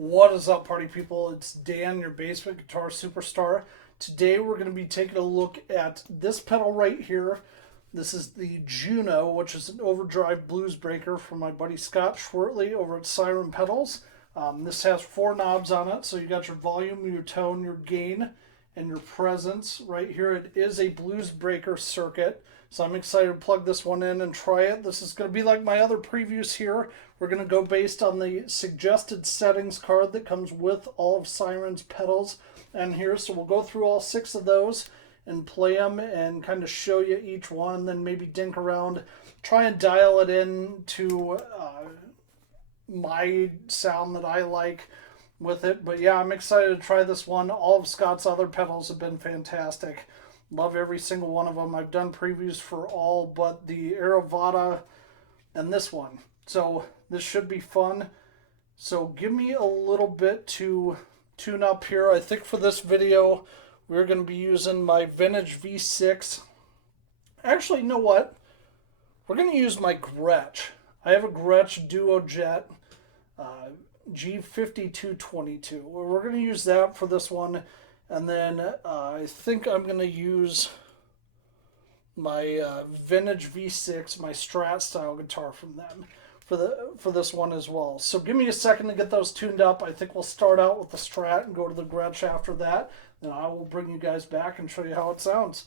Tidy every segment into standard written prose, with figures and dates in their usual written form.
What is up, party people? It's Dan, your basement guitar superstar. Today we're going to be taking a look at this pedal right here. This is the Juneau, which is an overdrive bluesbreaker from my buddy Scott Schwertly over at Siren Pedals. This has 4 knobs on it, so you got your volume, your tone, your gain, and your presence. Right here it is a bluesbreaker circuit, so I'm excited to plug this one in and try it. This is going to be like my other previews here. We're going to go based on the suggested settings card that comes with all of Siren's pedals and here. So we'll go through all 6 of those and play them and kind of show you each one, and then maybe dink around, try and dial it in to my sound that I like with it. But yeah, I'm excited to try this one. All of Scott's other pedals have been fantastic. Love every single one of them. I've done previews for all but the Aerovata and this one. So this should be fun. So give me a little bit to tune up here. I think for this video, we're going to be using my vintage V6. Actually, you know what? We're going to use my Gretsch. I have a Gretsch Duo Jet G5222. We're going to use that for this one. And then I think I'm going to use my vintage V6, my strat-style guitar from them for this one as well. So give me a second to get those tuned up. I think we'll start out with the Strat and go to the Gretsch after that. Then I will bring you guys back and show you how it sounds.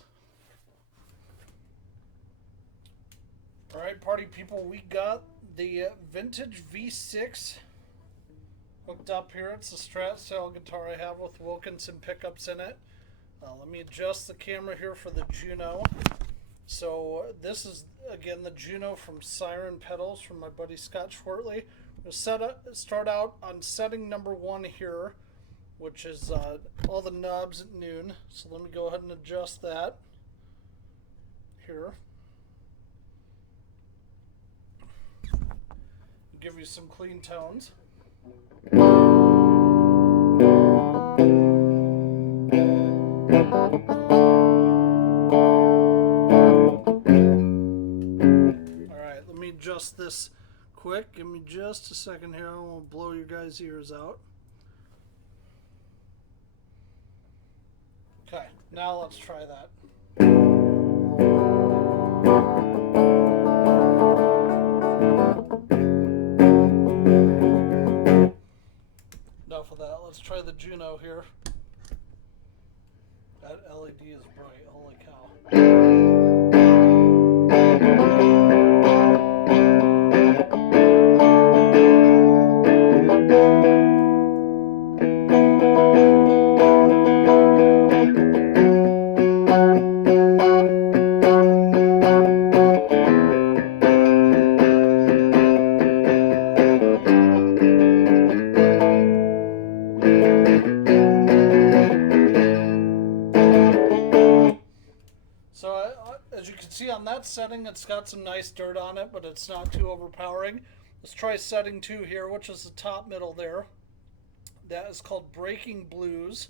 All right, party people, we got the vintage V6 hooked up here. It's a strat-style guitar I have with Wilkinson pickups in it. Let me adjust the camera here for the Juneau. So this is, again, the Juneau from Siren Pedals from my buddy Scott Schwertly. We'll start out on setting number 1 here, which is all the knobs at noon. So let me go ahead and adjust that here. Give you some clean tones. Alright, let me adjust this quick. Give me just a second here. I don't want to blow your guys' ears out. Okay, now let's try that. Enough of that. Let's try the Juneau here. That LED is bright. Holy cow. As you can see on that setting, it's got some nice dirt on it, but it's not too overpowering. Let's try setting 2 here, which is the top middle there. That is called Breaking Blues.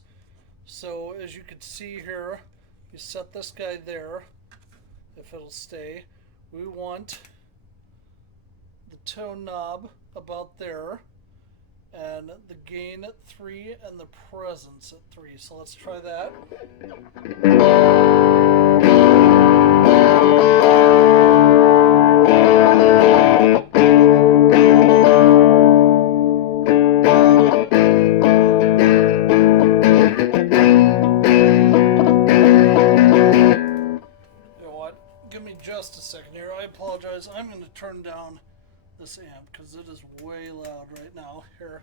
So as you can see here, you set this guy there, if it'll stay. We want the tone knob about there, and the gain at 3 and the presence at 3. So let's try that. Just a second here. I apologize. I'm going to turn down this amp because it is way loud right now. Here.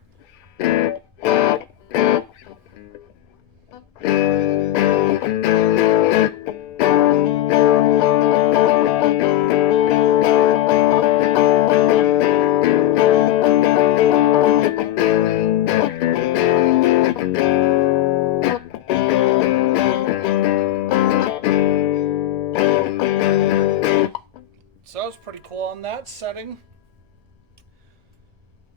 So that was pretty cool on that setting.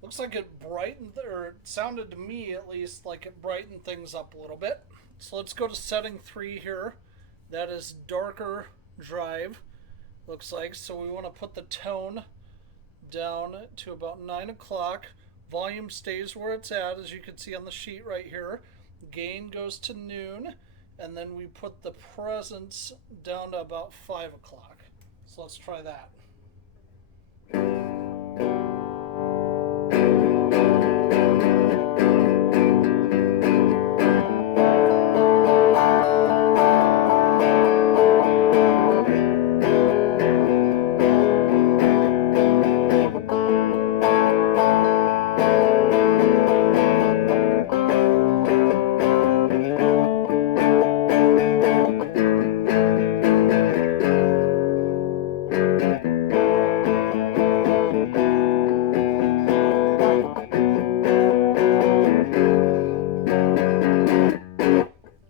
Looks like it brightened, or it sounded to me at least like it brightened things up a little bit. So let's go to setting 3 here. That is darker drive, looks like. So we want to put the tone down to about 9 o'clock. Volume stays where it's at, as you can see on the sheet right here. Gain goes to noon, and then we put the presence down to about 5 o'clock. So let's try that.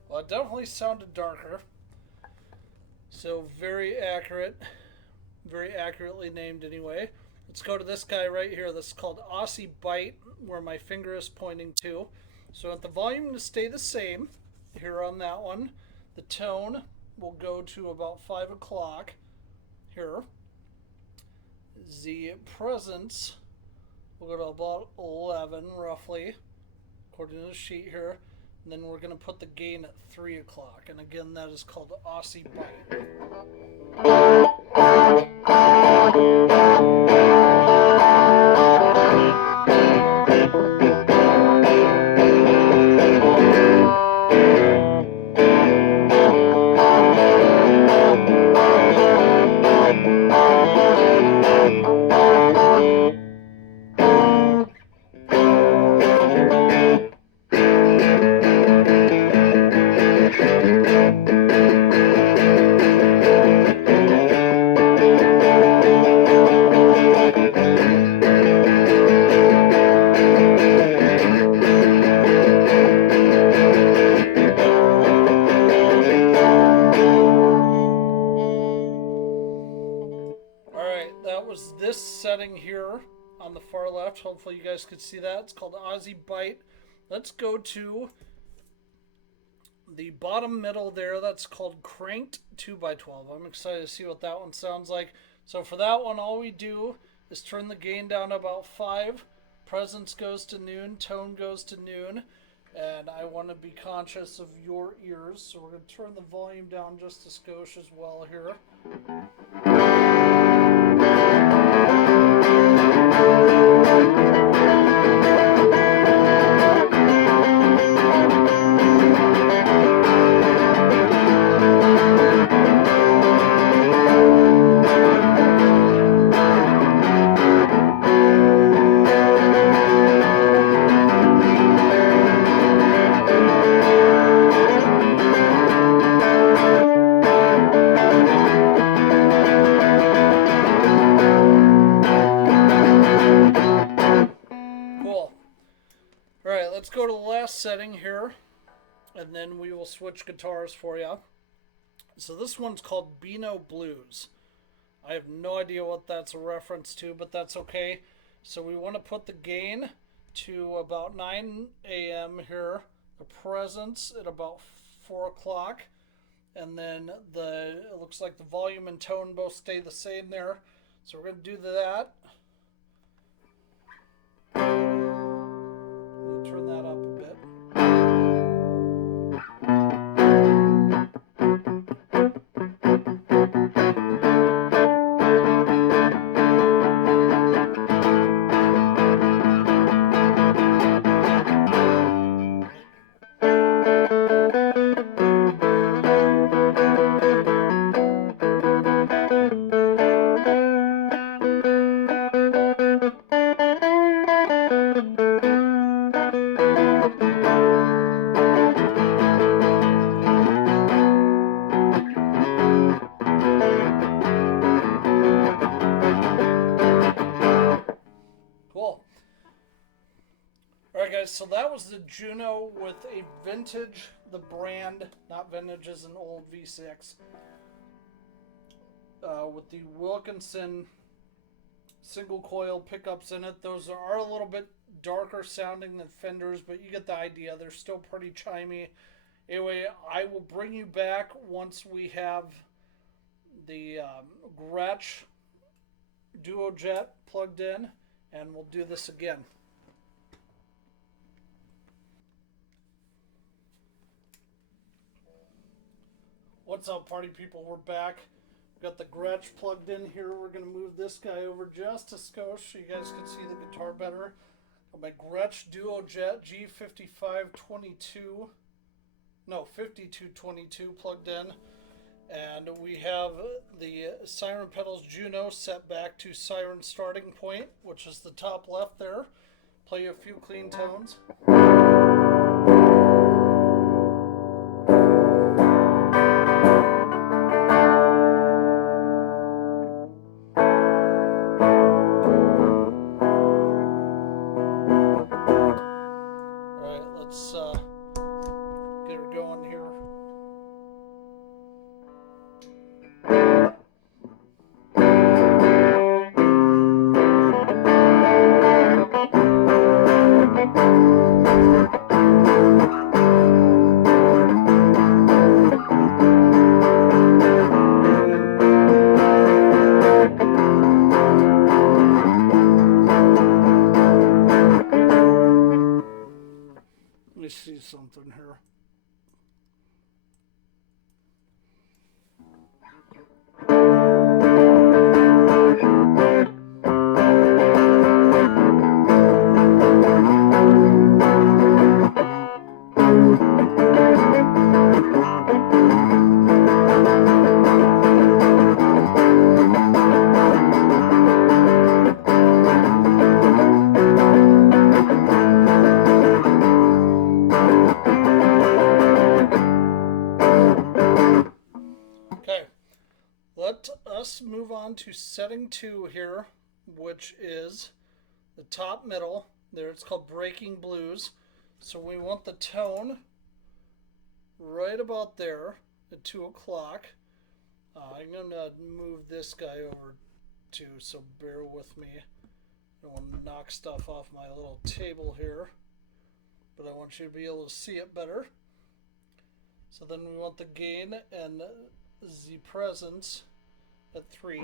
Well, it definitely sounded darker. So very accurate. Very accurately named anyway. Let's go to this guy right here. This is called Aussie Bite, where my finger is pointing to. So I want the volume to stay the same here on that one. The tone will go to about 5 o'clock here. The presence will go to about 11 roughly, according to the sheet here. And then we're going to put the gain at 3 o'clock. And again, that is called Aussie Bite. This setting here on the far left, hopefully you guys could see that. It's called Aussie Bite. Let's go to the bottom middle there. That's called Cranked 2x12. I'm excited to see what that one sounds like. So for that one, all we do is turn the gain down to about 5. Presence goes to noon. Tone goes to noon. And I want to be conscious of your ears. So we're going to turn the volume down just a skosh as well here. Let's go to the last setting here, and then we will switch guitars for you. So this one's called Beano Blues. I have no idea what that's a reference to, but that's okay. So we want to put the gain to about 9 a.m. here, the presence at about 4 o'clock, and then it looks like the volume and tone both stay the same there. So we're going to do that. Turn that up a bit. So that was the Juneau with a vintage, the brand, not vintage as an old V6, with the Wilkinson single coil pickups in it. Those are a little bit darker sounding than Fenders, but you get the idea. They're still pretty chimey. Anyway, I will bring you back once we have the Gretsch Duo Jet plugged in, and we'll do this again. What's up, party people? We're back. We've got the Gretsch plugged in here. We're going to move this guy over just a skosh so you guys can see the guitar better. Got my Gretsch Duo Jet G5522, no, 5222 plugged in. And we have the Siren Pedals Juneau set back to Siren starting point, which is the top left there. Play you a few clean tones. Get her going here. Let me see something here. Okay, let us move on to setting 2 here, which is the top middle. There it's called Breaking Blues. So we want the tone right about there at 2 o'clock. I'm going to move this guy over too, so bear with me. I don't want to knock stuff off my little table here, but I want you to be able to see it better. So then we want the gain and the presence at 3.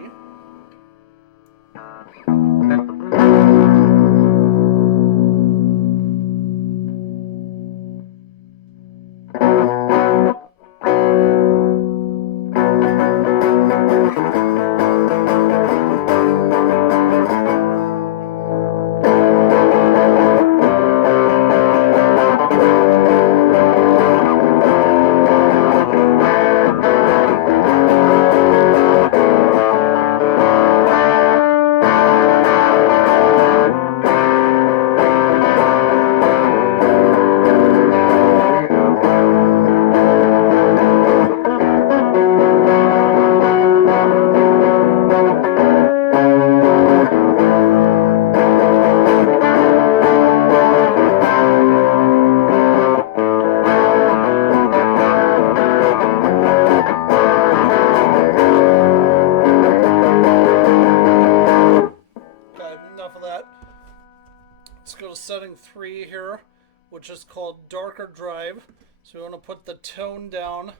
Let's go to setting 3 here, which is called Darker Drive. So we want to put the tone down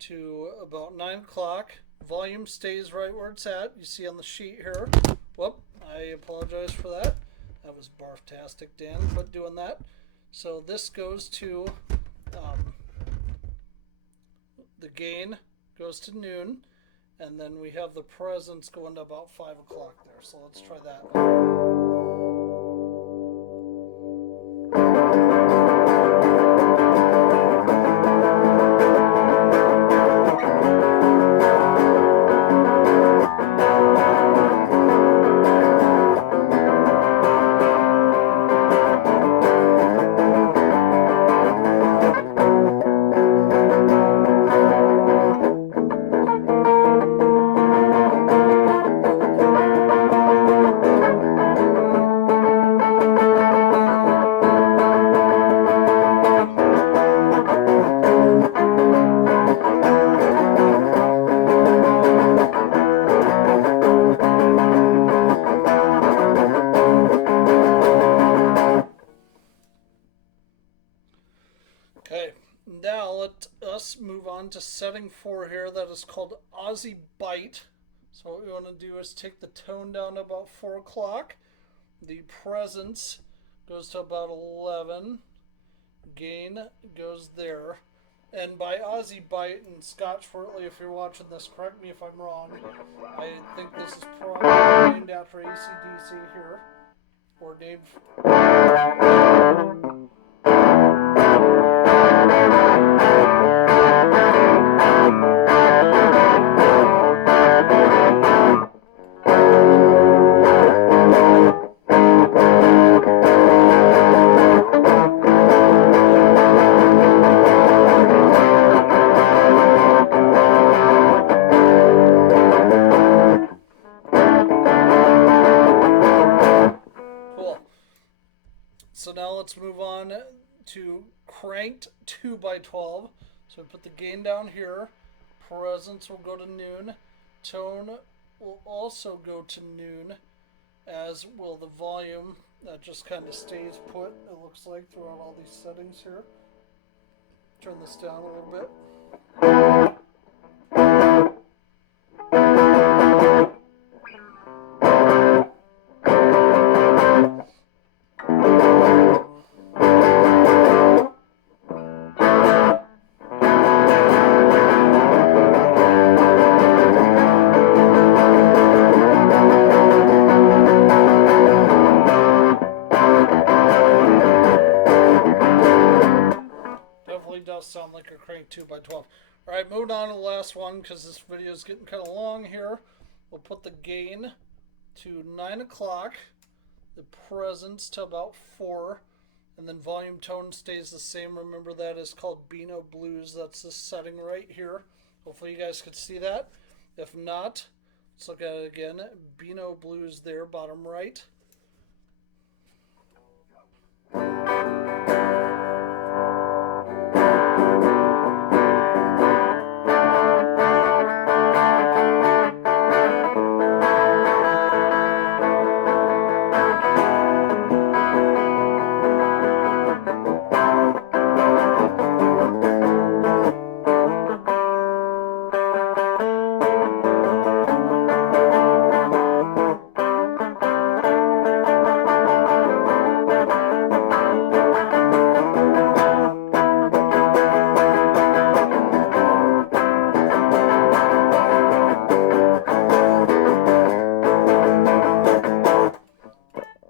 to about 9 o'clock. Volume stays right where it's at. You see on the sheet here. Whoop, I apologize for that. That was barf-tastic, Dan, but doing that. So this goes to, the gain goes to noon, and then we have the presence going to about 5 o'clock there. So let's try that. Okay, now let us move on to setting 4 here. That is called Aussie Bite. So what we want to do is take the tone down to about 4 o'clock. The presence goes to about 11. Gain goes there. And by Aussie Bite and Scott Schwertly, if you're watching this, correct me if I'm wrong. I think this is probably named after AC/DC here. Or Dave. So now let's move on to cranked 2x12. So we put the gain down here. Presence will go to noon. Tone will also go to noon, as will the volume. That just kind of stays put, it looks like, throughout all these settings here. Turn this down a little bit. Does sound like a crank 2x12. Alright, moving on to the last one because this video is getting kind of long here. We'll put the gain to 9 o'clock, the presence to about 4, and then volume tone stays the same. Remember, that is called Beano Blues. That's the setting right here. Hopefully you guys could see that. If not, let's look at it again. Beano Blues there, bottom right.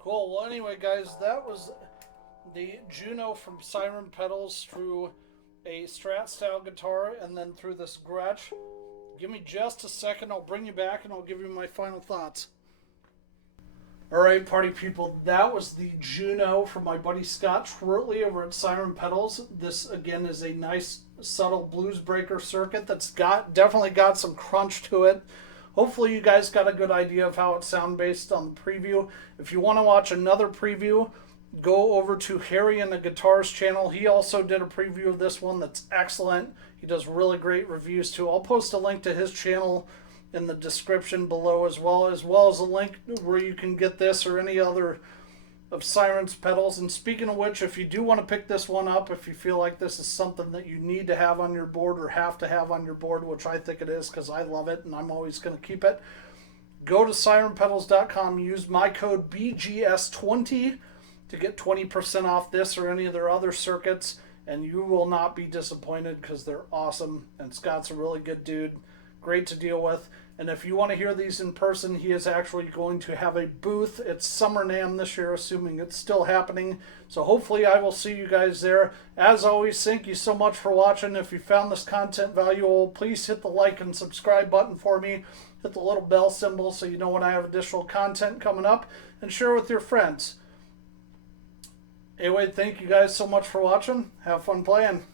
Well, anyway, guys, that was the Juneau from Siren Pedals through a strat-style guitar and then through this Gretsch. Give me just a second. I'll bring you back and I'll give you my final thoughts. Alright, party people, that was the Juneau from my buddy Scott Schwertly over at Siren Pedals. This, again, is a nice, subtle Bluesbreaker circuit that's definitely got some crunch to it. Hopefully you guys got a good idea of how it sounds based on the preview. If you want to watch another preview, go over to Harry and the Guitars channel. He also did a preview of this one that's excellent. He does really great reviews too. I'll post a link to his channel in the description below, as well as a link where you can get this or any other of Siren's pedals. And speaking of which, if you do want to pick this one up, if you feel like this is something that you need to have on your board or have to have on your board, which I think it is because I love it and I'm always going to keep it, go to sirenpedals.com, use my code BGS20 to get 20% off this or any of their other circuits, and you will not be disappointed because they're awesome. And Scott's a really good dude, great to deal with. And if you want to hear these in person, he is actually going to have a booth at Summer NAMM this year, assuming it's still happening. So hopefully I will see you guys there. As always, thank you so much for watching. If you found this content valuable, please hit the like and subscribe button for me. Hit the little bell symbol so you know when I have additional content coming up, and share with your friends. Anyway, thank you guys so much for watching. Have fun playing.